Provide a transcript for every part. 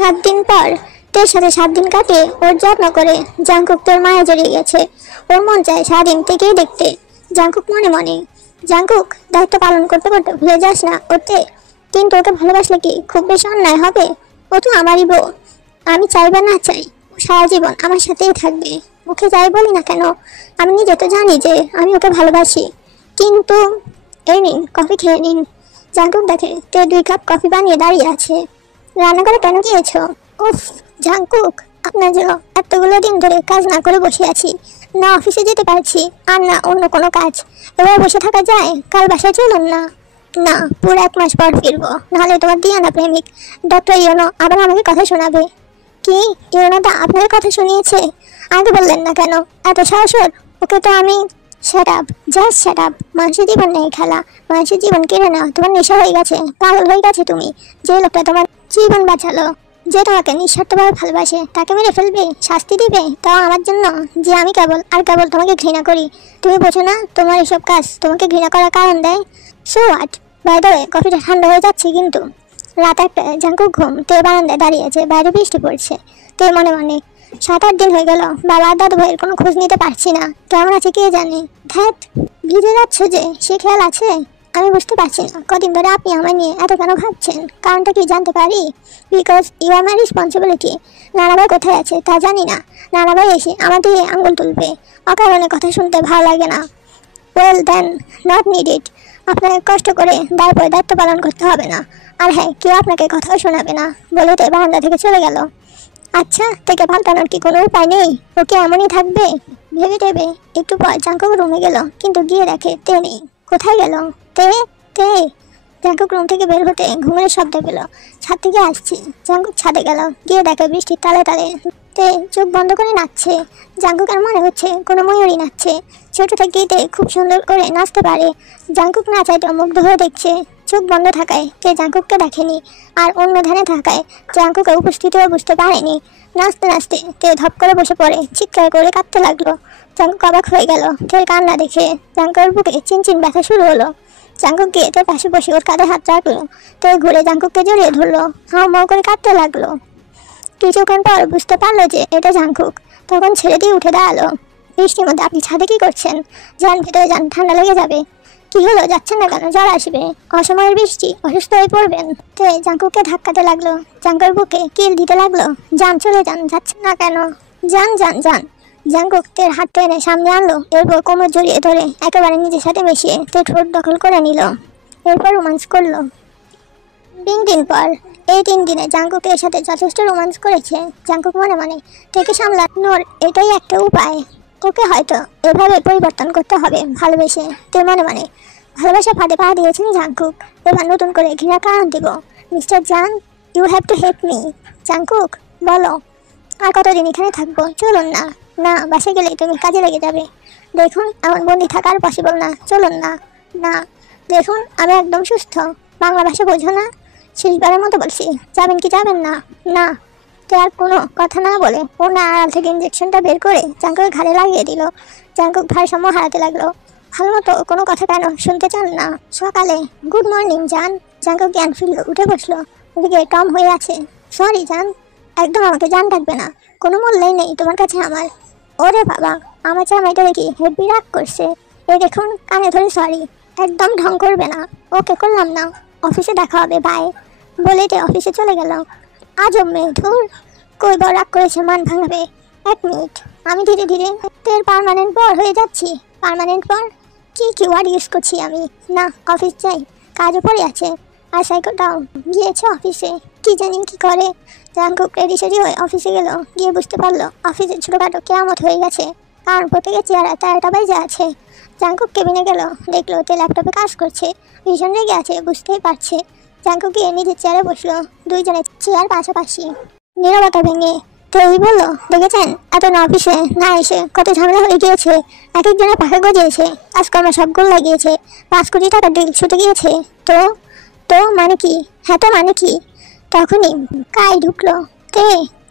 7 দিন পর তোর সাথে 7 দিন কাটিয়ে ওর যত্ন করে জাংকুক তোর মায়া জড়িয়ে গেছে। ওর মন চায় সারাদিন থেকেই দেখতে। জাংকুক মনে মনে, জাংকুক দায়িত্ব পালন করতে করতে ভুলে যাস না ওতে। কিন্তু ওকে ভালোবাসলে কি খুব বেশি অন্যায় হবে? ও তো আমারই বউ। আমি চাই বা না চাই ও সারা জীবন আমার সাথেই থাকবে। মুখে যাই বলি না কেন, আমি নিজে তো জানি যে আমি ওকে ভালোবাসি। কিন্তু এই নিন, কফি খেয়ে নিন। জাংকুক দেখে তে 2 কাপ কফি বানিয়ে দাঁড়িয়ে আছে। রান্না করে কেন গিয়েছো? উফ জাংকুক, আপনার জন্য এতগুলো দিন ধরে কাজ না করে বসে আছি। না অফিসে যেতে পারছি আর না অন্য কোনো কাজ। এবার বসে থাকা যায়? কাল বাসায় চলুন না। না, পুরো 1 মাস পর ফিরবো, নাহলে তোমার দিয়ানা প্রেমিক ডক্টর ইয়োনো আবার আমাকে কথা শোনাবে। কি ইয়োনোদা আপনার কথা শুনিয়েছে? আগে বললেন না কেন? এত সাহস ওর? ওকে তো আমি shut up, just shut up. মানুষের জীবন নেই খেলা, মানুষের জীবন কেড়ে নেওয়া তোমার নেশা হয়ে গেছে। পাগল হয়ে গেছে তুমি। যে লোকটা তোমার জীবন বাঁচালো, যে তোমাকে নিঃস্বার্থভাবে ভালোবাসে, তাকে মেরে ফেলবে, শাস্তি দিবে, তাও আমার জন্য যে আমি কেবল আর কেবল তোমাকে ঘৃণা করি। তুমি বোঝো না তোমার এসব কাজ তোমাকে ঘৃণা করার কারণ দেয়? So what? By the way, কফিটা ঠান্ডা হয়ে যাচ্ছে কিন্তু। রাত 1টায় জাংকুক ঘুম তে বারান্দায় দাঁড়িয়ে আছে। বাইরে বৃষ্টি পড়ছে। তে মনে মনে, 7-8 দিন হয়ে গেল বাবা আর দাদু ভাইয়ের কোনো খোঁজ নিতে পারছি না। কেমন আছে কে জানে। ধ্যাত, ভিজে যাচ্ছ যে, সে খেয়াল আছে? আমি বুঝতে পারছি না কদিন ধরে আপনি আমার নিয়ে এত কেন ভাবছেন। কারণটা কি জানতে পারি? Because you are my responsibility. নানাভাই কোথায় আছে তা জানি না। নানাভাই এসে আমার দিকে আঙুল তুলবে। অকারণে কথা শুনতে ভালো লাগে না। Well then, not needed. আপনাকে কষ্ট করে দায়িত্ব পালন করতে হবে না। আর হ্যাঁ, কেউ আপনাকে কথাও শোনাবে না বলে তো বারান্দা থেকে চলে গেল। আচ্ছা, থেকে পাল্টানোর কি কোনো উপায় নেই? ওকে এমনই থাকবে? ভেবে টেবে একটু পর জাংকুক রুমে গেল, কিন্তু গিয়ে দেখে তে নেই। কোথায় গেল তে? তে জাংকুক রুম থেকে বের হতে ঘুমের শব্দ পেল। ছাদ থেকে আসছে। জাংকুক ছাদে গেল, গিয়ে দেখে বৃষ্টির তালে তালে তে চোখ বন্ধ করে নাচছে। জাংকুকের মনে হচ্ছে কোনো ময়ূরী নাচছে। ছোট থেকেই তে খুব সুন্দর করে নাচতে পারে। জাংকুক নাচাইতে মুগ্ধ হয়ে দেখছে। চোখ বন্ধ থাকায় তে জাংকুককে দেখেনি, আর অন্য ধ্যানে থাকায় জাংকুকের উপস্থিতিও বুঝতে পারেনি। নাচতে নাচতে তে ধপ করে বসে পড়ে, চিৎকার করে কাঁদতে লাগলো। জাংকুক অবাক হয়ে গেল। তের কান্না দেখে জাংকুকের বুকে চিনচিন ব্যথা শুরু হলো। জাংকুক গিয়ে তোর পাশে বসে ওর কাঁধে হাত রাখলো। তো ঘুরে জাংকুককে জড়িয়ে ধরলো। হাউ করে কাঁদতে লাগলো। কিছুক্ষণ পর বুঝতে পারলো যে এটা জাংকুক। তখন ছেড়ে দিয়ে উঠে দাঁড়ালো। বৃষ্টির মধ্যে আপনি ছাদে কি করছেন? যান ভেতরে যান, ঠান্ডা লেগে যাবে। কি হলো, যাচ্ছেন না কেন? জ্বর আসবে, অসময়ের বৃষ্টি, অসুস্থ হয়ে পড়বেন। তে জাংকুককে ধাক্কাতে লাগলো। জাংকুকের বুকে কিল দিতে লাগলো। যান, চলে যান, যাচ্ছেন না কেন? যান যান যান। জাংকুক তের হাত টেনে সামনে আনলো। এরপর কোমর জড়িয়ে ধরে একেবারে নিজের সাথে মিশিয়ে তে ঠোঁট দখল করে নিল। এরপর রোমান্স করলো। 3 দিন পর। এই 3 দিনে জাংকুকের সাথে যথেষ্ট রোমান্স করেছে। জাংকুক মনে মনে, থেকে সামলানোর এটাই একটা উপায়। ওকে হয়তো এভাবে পরিবর্তন করতে হবে ভালোবেসে। তে মনে মনে, ভালোবাসা ফাঁদে পা দিয়েছেন জাংকুক। এবার নতুন করে ঘৃণা কারণ দিব। Mister Jung, you have to hate me. Jungkook বলো, আর কতদিন এখানে থাকবো? চলুন না। না, বাসে গেলে তুমি কাজে লেগে যাবে। দেখুন, এমন বন্দি থাকা আর পসিবল না। চলুন না। না, দেখুন আমি একদম সুস্থ। বাংলা ভাষা বোঝো না? শেষবারের মতো বলছি, যাবেন কি যাবেন না? না। তো আর কোনো কথা না বলে ওনার আড়াল থেকে ইঞ্জেকশনটা বের করে জাংকুকের ঘাড়ে লাগিয়ে দিল। জাংকুক ভারসাম্য হারাতে লাগলো। ভালো মতো কোনো কথা কেন শুনতে চান না? সকালে গুড মর্নিং জান। জাংকুক জ্ঞান ফিরল, উঠে বসলো। ওদিকে টম হয়ে আছে। সরি জান, একদম আমাকে জান ডাকবে না। কোনো মূল্যই নেই তোমার কাছে আমার। ওরে বাবা, আমার জামাইটা দেখি হেভি রাগ করছে। এই দেখুন, কানে ধরে সরি। একদম ঢং করবে না। ওকে, করলাম না। অফিসে দেখা হবে, বাই। বলে অফিসে চলে গেল। আজব মেয়ে, ধুর। কই বড় রাগ করেছে, মান ভাঙাবে। 1 মিনিট, আমি ধীরে ধীরে তের পার্মানেন্ট পর হয়ে যাচ্ছি। পার্মানেন্ট পর কি ওয়ার্ড ইউজ করছি আমি? না, অফিস যাই, কাজও পড়ে আছে। আর সাইকেলটাও গিয়েছে অফিসে, কি জানি কি করে। জাংকুক রেডি সেডি হয়ে অফিসে গেল। গিয়ে বুঝতে পারলো অফিসে ছোটোখাটো কেয়ামত হয়ে গেছে। কারণ প্রত্যেকের চেয়ারে 13টা বাইজে আছে। জাংকুক কেবিনে গেল, দেখলো তে ল্যাপটপে কাজ করছে। ভীষণ রেগে আছে, বুঝতেই পারছে। জাংকুক গিয়ে নিজের চেয়ারে বসলো। দুইজনের চেয়ার পাশাপাশি। নীরবতা ভেঙে তেই বললো, দেখেছেন এত না অফিসে না এসে কত ঝামেলা হয়ে গিয়েছে। এক একজনের পাখা গজিয়েছে, কাজকর্ম সবগুলো লাগিয়েছে। 5 কোটি টাকা ডিল ছুটে গিয়েছে। তো তো মানে কি? হ্যাঁ তো মানে কি? তখনই কাই ঢুকলো। তে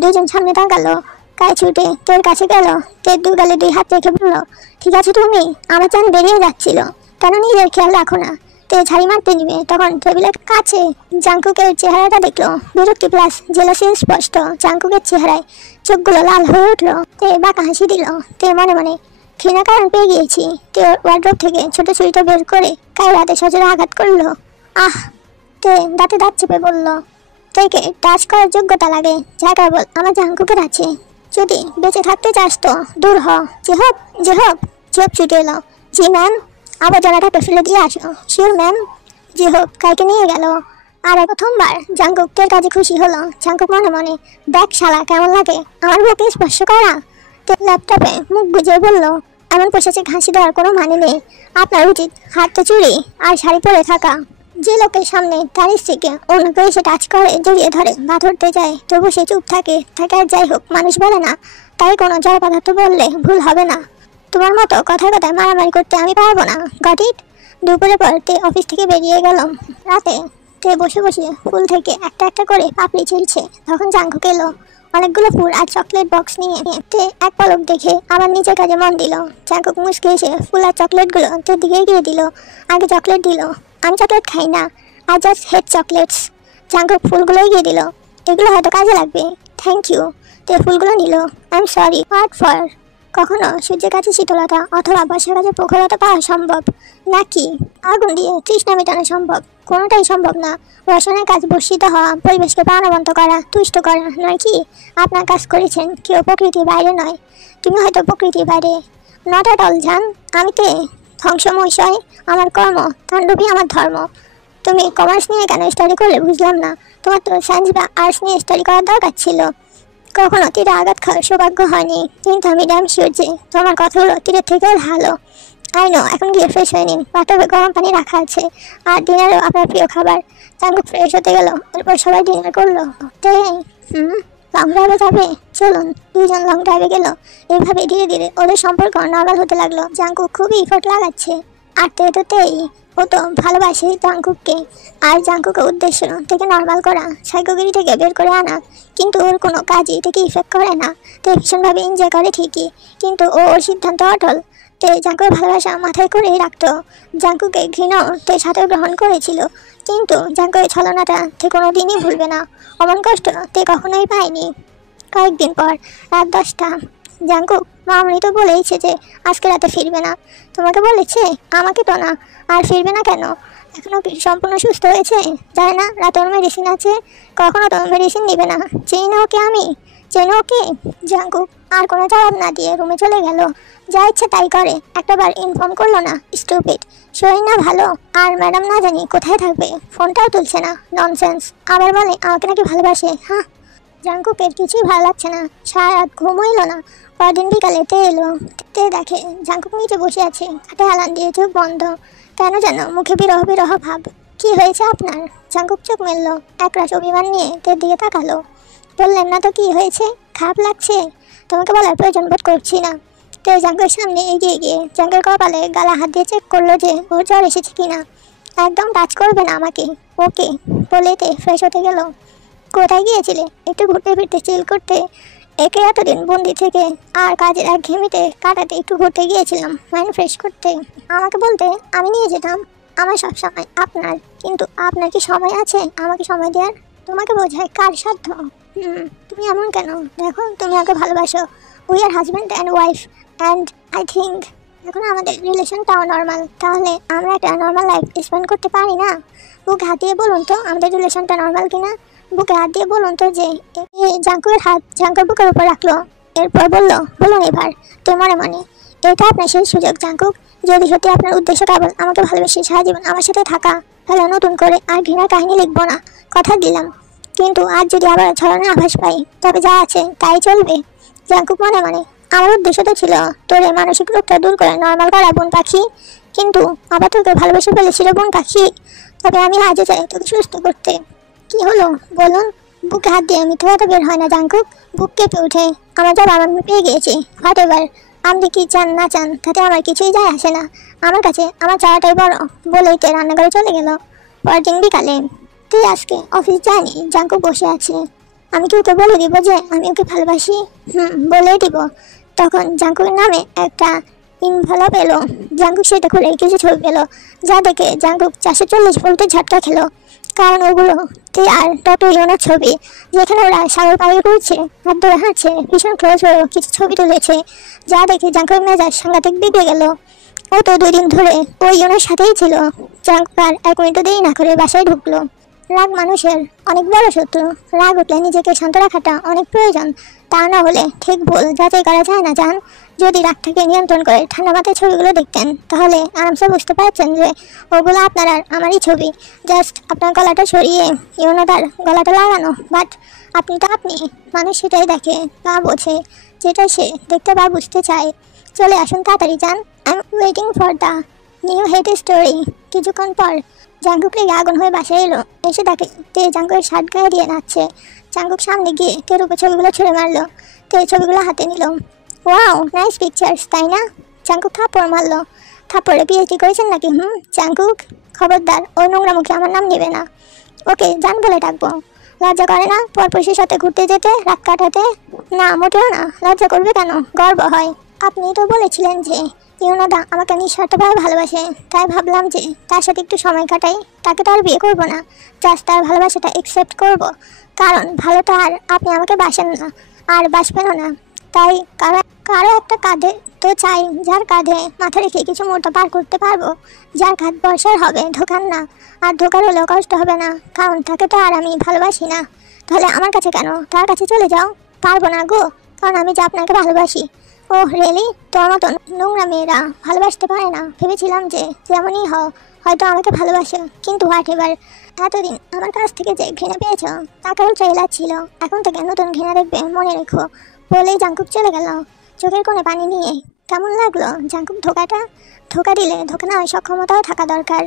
দুজন সামনে তাকালো। কাই ছুটে তোর কাছে গেল। তের 2 গালে 2 হাত রেখে বললো, ঠিক আছে তুমি? আমার চান বেরিয়ে যাচ্ছিল, কেন নিজের খেয়াল রাখো না? তে ঝাড়ি মারতে নিবে তখন টেবিলের কাছে জাংকুকের চেহারাটা দেখলো। বিরক্তি প্লাস জেলাসি স্পষ্ট জাংকুকের চেহারায়। চোখগুলো লাল হয়ে উঠলো। তে বাঁকা হাসি দিল। তে মনে মনে ঘৃণা কারণ পেয়ে গিয়েছি। তে ওয়ার্ড্রোব থেকে ছোট ছুরিটা বের করে কায়ের হাতে সজোরে আঘাত করলো। আহ! তে দাঁতে দাঁত চেপে বলল, তেকে টাচ করার যোগ্যতা লাগে যা কেবল আমার জাংকুকের আছে। যদি বেঁচে থাকতে চাস তো দূর হ। জেহব জেহব জেহব ছুটে এলো। জি ম্যাম। আবর্জনাটাকে ফেলে দিয়ে আসো। Sure ma'am. জেহব কাইকে নিয়ে গেল। আর প্রথমবার জাংকুক তের কাজে খুশি হলো। জাংকুক মনে মনে, দেখ শালা কেমন লাগে আমার বুকে স্পর্শ করা। তে ল্যাপটপে মুখ বুঝে বলল, এমন পোশাকে ঘাসি দেওয়ার কোনো মানে নেই। আপনার উচিত হাতে চুড়ি আর শাড়ি পরে থাকা। যে লোকের সামনে তার স্ত্রীকে অন্য কেউ এসে টাচ করে, জড়িয়ে ধরে বা ধরতে যায়, তবু সে চুপ থাকে আর যাই হোক মানুষ বলে না, তাই কোনো জড় পদার্থ বললে ভুল হবে না। তোমার মতো কথায় কথায় মারামারি করতে আমি পারবো না। Got it? দুপুরে পর তে অফিস থেকে বেরিয়ে গেল। রাতে তে বসে বসে ফুল থেকে একটা একটা করে পাপড়ি ছিঁড়ছে। তখন জাংকুক এলো অনেকগুলো ফুল আর চকলেট বক্স নিয়ে। তে এক পলক দেখে আবার নিজের কাজে মন দিল। জাংকুক মুচকে এসে ফুল আর চকলেটগুলো তের দিকে এগিয়ে দিল। আগে চকলেট দিল। আমি চকলেট খাই না, I just hate chocolates. Jungkook ফুলগুলো এগিয়ে দিল। এগুলো হয়তো কাজে লাগবে। Thank you. তে ফুলগুলো নিল। I am sorry. What for? কখনো সূর্যের কাছে শীতলতা অথবা বর্ষার কাছে প্রখরতা পাওয়া সম্ভব, নাকি আগুন দিয়ে তৃষ্ণা মেটানো সম্ভব? কোনোটাই সম্ভব না। রসায়নের কাজ বর্ষিত হওয়া, পরিবেশকে প্রাণবন্ত করা, তুষ্ট করা নয় কি? আপনার কাজ করেছেন কেউ প্রকৃতির বাইরে নয়। তুমি হয়তো প্রকৃতির বাইরে। নট অ্যাট অল জান। আমি তে ধ্বংসময় আমার কর্ম, তাণ্ডবই আমার ধর্ম। তুমি কমার্স নিয়ে কেন স্টাডি করলে বুঝলাম না। তোমার তো সায়েন্স বা আর্টস নিয়ে স্টাডি করার দরকার ছিল। কখনো তীরে আঘাত খাওয়ার সৌভাগ্য হয়নি, কিন্তু আমি ড্যাম শিওর যে তোমার কথাগুলো তীরের থেকেও ভালো। I know. এখন গিয়ে ফ্রেশ হয়ে নিন, বাথটবে গরম পানি রাখা আছে, আর ডিনারেও আপনার প্রিয় খাবার। জাংকুক ফ্রেশ হতে গেল। এরপর সবাই ডিনার করলো। লং ড্রাইভে যাবে? চলুন। দুইজন লং ড্রাইভে গেল। এইভাবে ধীরে ধীরে ওদের সম্পর্ক নর্মাল হতে লাগলো। জাংকুক খুবই ইফোর্ট লাগাচ্ছে। আর তেই ও তো ভালোবাসে জাংকুককে। আর জাংকুকের উদ্দেশ্য থেকে নর্মাল করা, সাইকোগিরি থেকে বের করে আনা। কিন্তু ওর কোনো কাজই থেকে ইফেক্ট করে না। তে ভীষণভাবে এনজয় করে ঠিকই, কিন্তু ওর সিদ্ধান্ত অটল। তে জাংকুকের ভালোবাসা মাথায় করেই রাখতো। জাংকুকে ঘৃণাও তে সাথে গ্রহণ করেছিল, কিন্তু জাংকুকের ছলনাটা তে কোনো দিনই ভুলবে না। অমন কষ্ট তে কখনোই পায়নি। কয়েকদিন পর রাত 10টা। জাংকুক, মামনি তো বলেইছে যে আজকে রাতে ফিরবে না। তোমাকে বলেছে? আমাকে তো না। আর ফিরবে না কেন? এখনো কি সম্পূর্ণ সুস্থ হয়েছে? জানে না রাতে ওর মেডিসিন আছে। কখনো তো মেডিসিন নিবে না। চেই না ওকে আমি? চেনো ওকে? জাংকুক আর কোনো জবাব না দিয়ে রুমে চলে গেল। যা ইচ্ছে তাই করে, একটাবার ইনফর্ম করলো না। স্টুপিড। শরীর না ভালো, আর ম্যাডাম না জানি কোথায় থাকবে, ফোনটাও তুলছে না। ননসেন্স। আবার বলে আমাকে নাকি ভালোবাসে। হ্যাঁ। জাংকুকের কিছুই ভালো লাগছে না। সারা রাত ঘুম হইল না। পরদিন বিকালে তে এলো। তে দেখে জাংকুক নিচে বসে আছে, খাটে হেলান দিয়ে, চোখ বন্ধ। কেন যেন মুখে বিরহ বিরহ ভাব। কি হয়েছে আপনার? জাংকুক চোখ মেলল, একরাশ অভিমান নিয়ে তের দিকে তাকালো। বললেন না তো কি হয়েছে? খারাপ লাগছে? তোমাকে বলার প্রয়োজন বোধ করছি না। তে জাংকুকের সামনে এগিয়ে গিয়ে জাংকুকের কপালে গালা হাত দিয়ে চেক করলো যে ওর জ্বর এসেছে কিনা। একদম টাচ করবে না আমাকে, ওকে বলে তে ফ্রেশ হতে গেল। কোথায় গিয়েছিলে? একটু ঘুরতে ফিরতে, চিল করতে। একে এতদিন বন্দি থেকে আর কাজের একঘেয়েমিতে কাটাতে একটু ঘুরতে গিয়েছিলাম, মাইন্ড ফ্রেশ করতে। আমাকে বলতে আমি নিয়ে যেতাম। আমার সব সময় আপনার, কিন্তু আপনার কি সময় আছে আমাকে সময় দেওয়ার? তোমাকে বোঝায় কার সাধ্য? তুমি এমন কেন? দেখো তুমি আমাকে ভালোবাসো। We are husband and wife, and I think এখন আমাদের রিলেশনটাও নর্মাল। তাহলে আমরা একটা নর্মাল লাইফ স্পেন্ড করতে পারি না? বুকে হাত দিয়ে বলুন তো আমাদের রিলেশনটা নর্মাল কিনা। বুকে হাত দিয়ে বলুন তো। যে জাংকুকের হাত জাংকুকের বুকের উপর রাখলো। এরপর বলুন এবার তো মনে মনে, এটা আপনার শেষ সুযোগ জাংকুক। যদি সত্যি আপনার উদ্দেশ্য কেবল আমাকে ভালোবেসে সারা জীবন আমার সাথে থাকা, তাহলে নতুন করে আর ঘৃণার কাহিনী লিখবো না, কথা দিলাম। কিন্তু আজ যদি আবার ছড়ানোর আভাস পাই, তবে যা আছে তাই চলবে। জাংকুক মনে মনে, আমার উদ্দেশ্য তো ছিল তোর এই মানসিক রোগটা দূর করে নর্মাল করা বোন পাখি, কিন্তু আবার তোকে ভালোবেসে ফেলেছিল বোন পাখি। তবে আমি আজও চাই তোকে সুস্থ করতে। কি হলো বলুন? বুকে হাত দিয়ে মিথ্যে কথা বের হয় না জাংকুক। বুক কেঁপে উঠে। আমার জব আমার পেয়ে গিয়েছি। হোয়াট এভার আপনি কি চান না চান তাতে আমার কিছুই যায় আসে না। আমার কাছে আমার চাওয়াটাই বড়। বলেই তে রান্নাঘরে চলে গেল। পরদিন বিকালে। তুই আজকে অফিস যায়নি? জাংকুক বসে আছে। আমি কি ওকে বলে দিব যে আমি ওকে ভালোবাসি? বলেই দিব। তখন জাংকুকের নামে একটা ইনভেলপ এলো। জাঙ্কুক সেটা খুলে কিছু ছবি পেলো, যা দেখে জাঙ্কুক 440 ভোল্টের ঝটকা খেলো। কারণ ওগুলো তে আর ডক্টর ইউনোর ছবি, যেখানে ওরা সাগর পাড়ি করছে, হাত ধরে হাঁটছে, ভীষণ ক্লোজ হয়েও কিছু ছবি তুলেছে, যা দেখে জাঙ্কুকের মেজাজ সাংঘাতিক বিগড়ে গেল। ও তো 2 দিন ধরে ওই ইউনোর সাথেই ছিল। জাঙ্কুক আর 1 মিনিটও দেরি না করে বাসায় ঢুকলো। রাগ মানুষের অনেক বড় শত্রু। রাগ উঠলে নিজেকে শান্ত রাখাটা অনেক প্রয়োজন, তা না হলে ঠিক ভুল যাচাই করা যায় না জান। যদি রাগটাকে নিয়ন্ত্রণ করে ঠান্ডা মাথায় ছবিগুলো দেখতেন, তাহলে আরামসে বুঝতে পারছেন যে ওগুলো আপনার আর আমারই ছবি। জাস্ট আপনার গলাটা সরিয়ে ইউনোটার গলাটা লাগানো। বাট আপনি তো আপনি, মানুষ সেটাই দেখে বা বোঝে যেটা সে দেখতে বা বুঝতে চায়। চলে আসুন তাড়াতাড়ি যান, I am waiting for the new head story. কিছুক্ষণ পর জাঙ্কুক রেগে আগুন হয়ে বাসায় এলো। এসে দেখে তে জাঙ্কুকের শার্ট গায়ে দিয়ে নাচছে। জাঙ্কুক সামনে গিয়ে তের উপর ছবিগুলো ছুঁড়ে মারলো। তে ছবিগুলো হাতে নিল। ওয়াও, নাইস পিকচার্স, তাই না? জাঙ্কুক থাপ্পড় মারলো। থাপ্পড়ে পিএইচডি করেছেন নাকি? জাঙ্কুক, খবরদার ওই নোংরা মুখে আমার নাম নেবে না। ওকে জান বলে ডাকবো। লজ্জা করে না পরপুরুষের সাথে ঘুরতে যেতে, রাত কাটাতে? না মোটেও না, লজ্জা করবে কেন, গর্ব হয়। আপনি তো বলেছিলেন যে ইউনোদা আমাকে নিঃস্বার্থভাবে ভালোবাসে, তাই ভাবলাম যে তার সাথে একটু সময় কাটাই। তাকে তো আর বিয়ে করবো না, জাস্ট তার ভালোবাসাটা একসেপ্ট করব। কারণ ভালো তো আর আপনি আমাকে বাসেন না, আর বাসবেনও না। তাই কারো একটা কাঁধে তো চাই, যার কাঁধে মাথা রেখে কিছু মুহূর্ত পার করতে পারবো, যার কাঁধ বর্ষার হবে, ধোকার না। আর ধোকার হলেও কষ্ট হবে না, কারণ তাকে তো আর আমি ভালোবাসি না। তাহলে আমার কাছে কেন, তার কাছে চলে যাও। পারবো না গো, কারণ আমি যে আপনাকে ভালোবাসি। Oh really? তোর মতন নোংরা মেয়েরা ভালোবাসতে পারে না। ভেবেছিলাম যে যেমনই হও হয়তো আমাকে ভালোবাসে, কিন্তু হোয়াট এভার। এতদিন আমার কাছ থেকে যে ঘৃণা পেয়েছ তা কেবল ট্রেলার ছিল, এখন থেকে নতুন ঘৃণা দেখবে মনে রেখো। বলেই জাঙ্কুক চলে গেল চোখের কোণে পানি নিয়ে। কেমন লাগলো জাঙ্কুক ধোকাটা? ধোকা দিলে ধোকা নেওয়ার সক্ষমতাও থাকা দরকার।